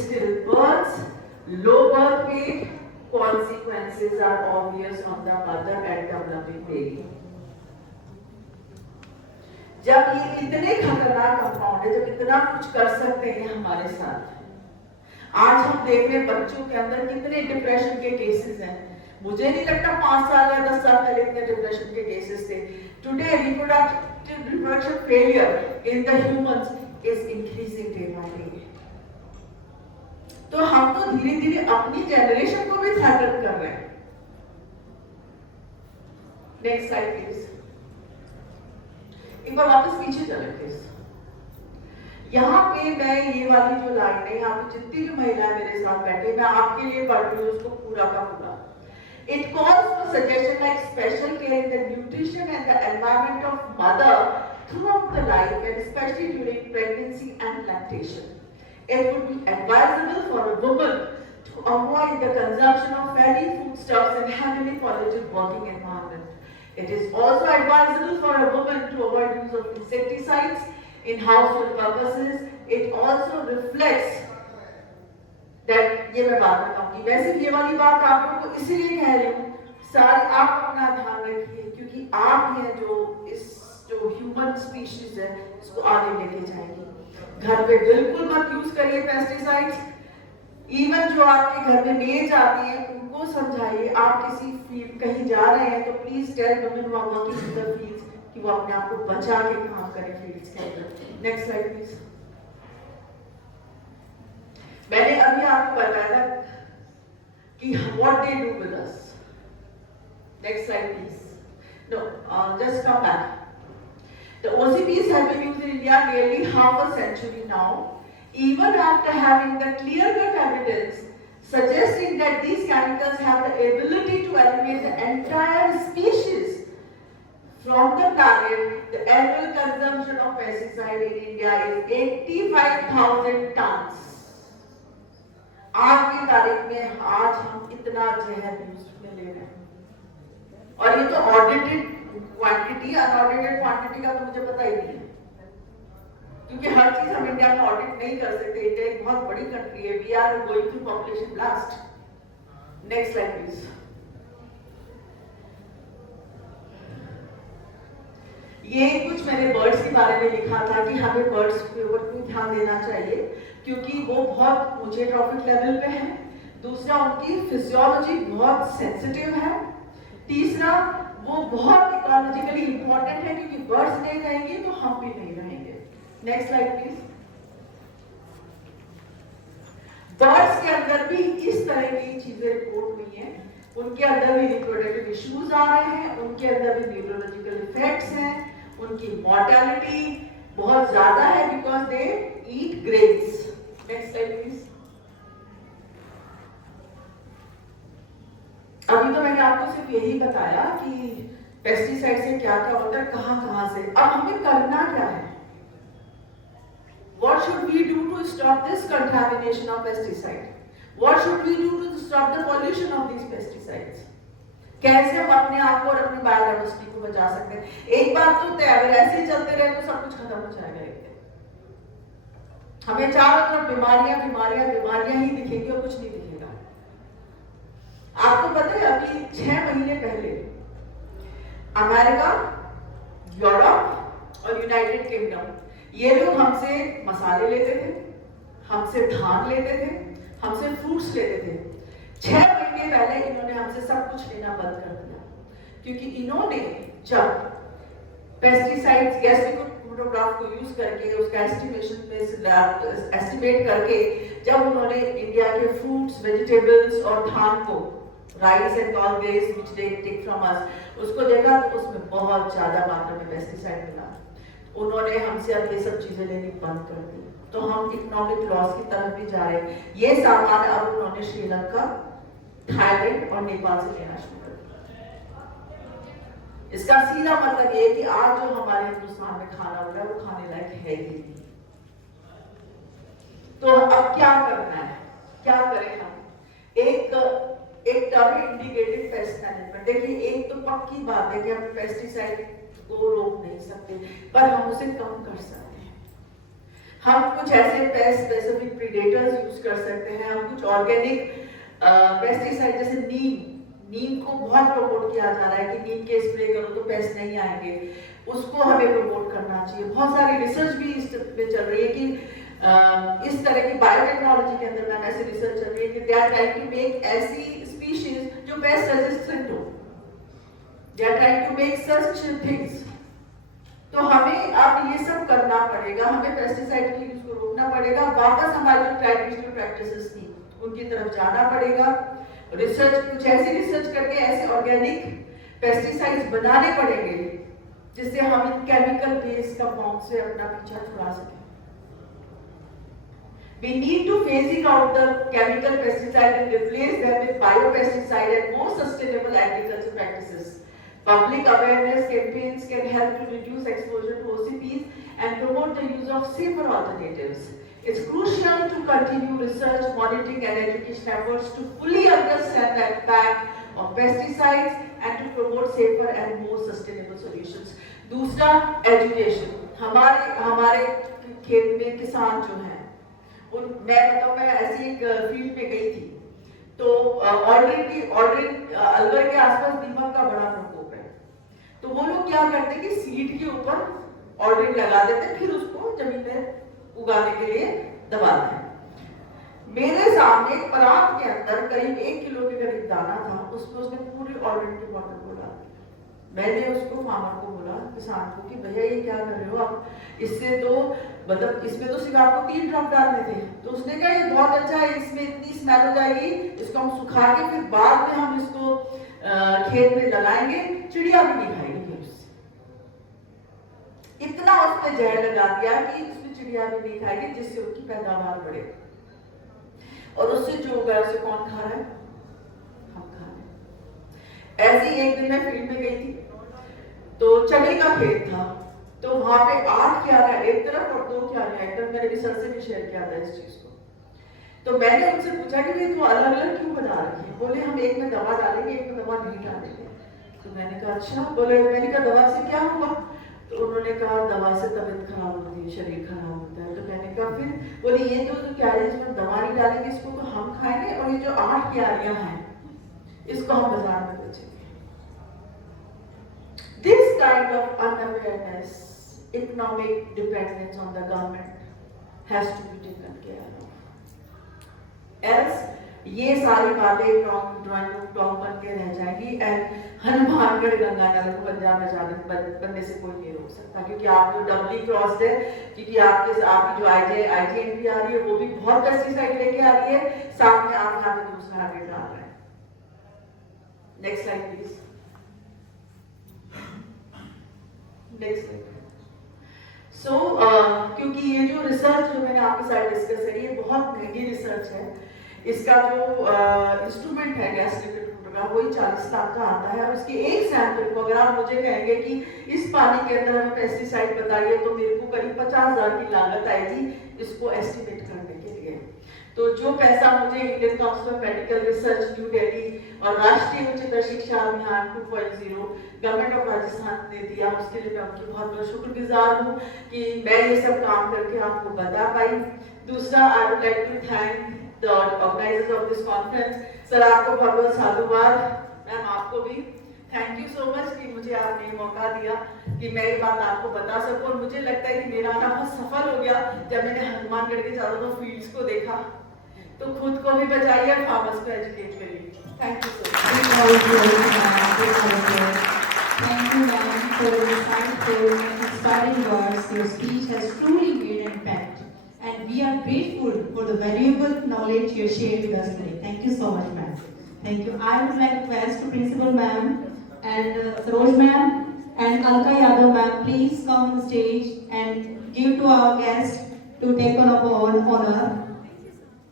stillbirths, low birth weight. Consequences are obvious on the mother and developing baby. जब ये इतने खतरनाक compound है, जब इतना कुछ कर सकते हैं हमारे साथ, आज हम देख रहे हैं बच्चों के अंदर कितने डिप्रेशन के केसेस हैं। मुझे नहीं लगता 5 साल या 10 साल पहले इतने डिप्रेशन के केसेस थे। Today reproduction failure in the humans is increasing day by day. तो हम तो धीरे धीरे अपनी जनरेशन को भी थ्रेटन कर रहे हैं। Next slide please. एक बार वापस पीछे चलें प्लीज। यहाँ पे मैं ये वाली जो लाइन है, यहाँ पे जितनी भी महिलाएं मेरे साथ बैठी, मैं आपके लिए पढ़ रही हूँ उसको पूरा का पूरा। It calls for suggestion like special care in the nutrition and the environment of mother throughout the life and especially during pregnancy and lactation. It would be advisable for a woman to avoid the consumption of fatty foodstuffs in heavily polluted working environment. It is also advisable for a woman to avoid use of insecticides in household purposes. It also reflects that, ये मैं बात बताऊंगी। वैसे ये वाली बात आप लोगों को इसलिए कह रही हूँ, सारे आप अपना ध्यान रखिए क्योंकि आप हैं जो इस जो ह्यूमन स्पीशीज है इसको आगे लेके जाएंगी। घर पे बिल्कुल मत यूज करिए पेस्टिसाइड्स। इवन जो आपके घर में मेज आती है उनको समझाइए। आप किसी फील्ड कहीं जा रहे हैं तो please tell women who are working in the fields कि वो अपने आप को बचा के काम करें फील्ड्स के अंदर। Next slide please. मैंने अभी आपको बताया था कि what they do with us. Next slide please. No, just come back. The OCPs have been used in India nearly half a century now, even after having the clear-cut evidence suggesting that these chemicals have the ability to eliminate the entire species from the planet. The annual consumption of pesticide in India is 85,000 tons. आज की तारीख में आज हम इतना जहर use में ले रहे हैं और ये तो ऑडिटेड क्वांटिटी, अनऑडिटेड क्वांटिटी का तो मुझे पता ही नहीं है क्योंकि हर चीज हम इंडिया में ऑडिट नहीं कर सकते। इंडिया एक बहुत बड़ी कंट्री है। We are going through population blast. Next slide please. ये कुछ मैंने बर्ड्स के बारे में लिखा था कि हमें बर्ड्स के ऊपर भी ध्यान देना चाहिए क्योंकि वो बहुत ऊंचे ट्रॉफिक लेवल पे हैं। दूसरा, उनकी फिजियोलॉजी बहुत सेंसिटिव है। तीसरा, वो बहुत इकोलॉजिकली इंपॉर्टेंट है क्योंकि बर्ड्स नहीं रहेंगे तो हम भी नहीं रहेंगे। Next slide please. बर्ड्स के अंदर भी इस तरह की चीजें रिपोर्ट हुई हैं। उनके अंदर भी रिप्रोडक्टिव इश्यूज आ रहे हैं, उनके अंदर भी न्यूरोलॉजिकल इफेक्ट्स हैं, उनकी मॉर्टेलिटी बहुत ज्यादा है because they eat grains. Next slide please. अभी तो मैंने आपको सिर्फ यही बताया कि पेस्टिसाइड से क्या क्या होता है, कहां से। अब हमें करना क्या है? What should we do to stop this contamination of pesticide? What should we do to stop the pollution of these pesticides? कैसे हम अपने आप को और अपनी बायोडाइवर्सिटी को बचा सकते हैं? एक बात तो तय, अगर ऐसे ही चलते रहे तो सब कुछ खत्म हो जाएगा एक दिन। हमें चारों तरफ बीमारियां ही दिखेंगी और कुछ नहीं दिखेगा। आपको पता है अभी 6 महीने पहले अमेरिका, यूरोप और यूनाइटेड किंगडम ये लोग हमसे मसाले लेते थे, हमसे धान लेते थे, हमसे फ्रूट्स लेते थे। 6 महीने पहले इन्होंने हमसे सब कुछ लेना बंद कर दिया क्योंकि इन्होंने जब पेस्टिसाइड्स गैस क्रोमैटोग्राफ को यूज करके उसका एस्टिमेट करके जब उन्होंने इंडिया के फ्रूट्स, वेजिटेबल्स और धान को, rice and all grains which they take from us, उसको देखा तो उसमें बहुत ज्यादा मात्रा में पेस्टिसाइड मिला। उन्होंने हमसे अब ये सब चीजें लेनी बंद कर दी, तो हम इकोनॉमिक लॉस की तरफ भी जा रहे हैं। ये सामान अब उन्होंने श्रीलंका, थाईलैंड और नेपाल से लेना शुरू कर दिया। इसका सीधा मतलब ये कि आज जो हमारे हिंदुस्तान में खाना हो रहा है वो खाने लायक है ही नहीं। तो अब क्या करना है, क्या करें हम? एक टर्म इंटीग्रेटेड पेस्ट मैनेजमेंट। देखिए, एक तो पक्की बात है कि हम पेस्टिसाइड को रोक नहीं सकते पर हम उसे कम कर सकते हैं। हम कुछ ऐसे पेस्ट स्पेसिफिक प्रीडेटर्स यूज कर सकते हैं। हम कुछ ऑर्गेनिक पेस्टिसाइड जैसे नीम को बहुत प्रमोट किया जा रहा है कि नीम के स्प्रे करो तो पेस्ट नहीं आएंगे, उसको हमें प्रमोट करना चाहिए। बहुत सारी रिसर्च भी इस पे चल रही है कि इस तरह की बायोटेक्नोलॉजी के अंदर मैम ऐसी रिसर्च चल रही है कि they are trying to make ऐसी स्पीशीज जो best suggestion do. They are trying to make such things. तो हमें अब ये सब करना पड़ेगा, हमें पेस्टिसाइड के यूज को रोकना पड़ेगा, वापस हमारी जो ट्रेडिशनल प्रैक्टिसेस थी उनकी तरफ जाना पड़ेगा, रिसर्च कुछ ऐसी रिसर्च करके ऐसे ऑर्गेनिक पेस्टिसाइड्स बनाने पड़ेंगे जिससे हम इन केमिकल बेस्ड कंपाउंड से अपना पीछा छुड़ा सकें. We need to phasing out the chemical pesticide and replace them with biopesticide and more sustainable agriculture practices. Public awareness campaigns can help to reduce exposure to OCPs and promote the use of safer alternatives. It's crucial to continue research, monitoring and education efforts to fully understand the impact of pesticides and to promote safer and more sustainable solutions. दूसरा, education. हमारे खेत में किसान जो हैं, मैं ऐसी एक फील्ड में गई थी, तो ऑलरेडी अलवर के आसपास दीमक का बड़ा प्रकोप है. तो वो लोग क्या करते हैं कि सीड के ऊपर ऑलरेडी लगा देते हैं, फिर उसको जमीन में उगाने के लिए दबाते हैं. मेरे सामने एक परात के अंदर करीब 1 किलो के करीब दाना था, उसमें उसने पूरी ऑलरेडी की बॉटल को डाल दिया. मैंने उसको फार्मर को बोला, किसान को, कि भैया ये क्या कर रहे हो आप, इससे तो मतलब इसमें तो सिर्फ आपको 3 ड्रॉप डालने थे. तो उसने कहा ये बहुत अच्छा है, इसमें इतनी स्मेल हो जाएगी, इसको हम सुखा के फिर बाद में हम इसको खेत में लगाएंगे, चिड़िया भी नहीं खाएगी. फिर उससे इतना उसने जहर लगा दिया कि उसमें चिड़िया भी नहीं खाएगी, जिससे उनकी पैदावार बढ़े. और उससे जो उगा उसे कौन खा रहा है? हम खा रहे हैं. ऐसे ही एक दिन मैं फील्ड में गई थी, तो चने का खेत था, तो वहां पे 8 क्यारियां एक तरफ और 2 क्यारियां एक तरफ. मैंने भी सर से भी शेयर किया था इस चीज को. तो मैंने उनसे पूछा कि भाई तो अलग अलग क्यों बना रखी है? बोले हम एक में दवा डालेंगे, एक में दवा नहीं डालेंगे. तो मैंने कहा अच्छा. बोले मैंने कहा दवा से क्या होगा? तो उन्होंने कहा दवा से तबीयत खराब होती है, शरीर खराब होता है. तो मैंने कहा फिर? बोले ये जो क्यारियां इसमें दवा नहीं डालेंगे, इसको तो हम खाएंगे, और ये जो 8 क्यारियां हैं इसको हम बाजार में बेचेंगे. This kind of unawareness, economic dependence on the government has to be taken care of. Else, ये सारी बातें ड्राइंग टॉक बन के रह जाएगी एंड हनुमानगढ़ गंगानगर को पंजाब में बनने से कोई नहीं रोक सकता. क्योंकि आप जो डबली क्रॉस्ड है, क्योंकि आपकी जो आईजीएनपी आ रही है वो भी बहुत पेस्टिसाइड लेके आ रही है, साथ में आप यहाँ पे दूसरा आगे डाल रहे हैं. Next slide please. सो क्योंकि ये जो रिसर्च जो मैंने आपके साथ डिस्कस करी है बहुत महंगी रिसर्च है. इसका जो इंस्ट्रूमेंट है गैस लिक्विड फिल्टर का, वही 40 लाख का आता है. और उसके एक सैंपल को अगर आप मुझे कहेंगे कि इस पानी के अंदर हमें पेस्टिसाइड बताइए, तो मेरे को करीब 50,000 की लागत आएगी इसको एस्टिमेट करने के लिए. तो जो पैसा मुझे Indian council of medical research new Delhi और राष्ट्रीय उच्चतर शिक्षा अभियान 2.0 गवर्नमेंट ऑफ राजस्थान ने दिया, उसके लिए मैं उनकी बहुत बहुत शुक्रगुजार हूँ कि मैं ये सब काम करके आपको बता पाई. दूसरा, I would like to thank the organisers of this conference. Sir आपको बहुत बहुत साधुवाद. मैम आपको भी थैंक यू सो मच कि मुझे आपने ये मौका दिया कि मैं ये बात आपको बता सकूं. और मुझे लगता है कि मेरा आना बहुत सफल हो गया जब मैंने हनुमानगढ़ के चारों तरफ फील्ड्स को देखा. तो खुद को भी बचाइए और फार्मर्स को एजुकेट करिए. Thank you so much. Thank you, ma'am, for your insightful and inspiring words. Your speech has truly made an impact, and we are grateful for the valuable knowledge you shared with us today. Thank you so much, ma'am. Thank you. I would like to request to Principal ma'am and Saroj ma'am and Alka Yadav ma'am, please come on the stage and give to our guest to take on honor.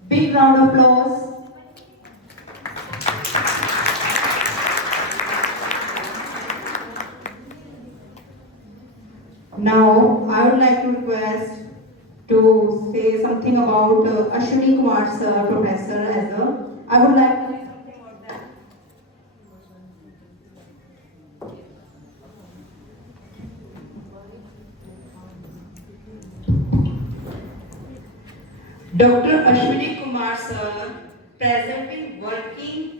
Big round of applause. Now, I would like to request to say something about Ashwini Kumar sir, professor, I would like to say something about that. Dr. Ashwini Kumar sir, presently working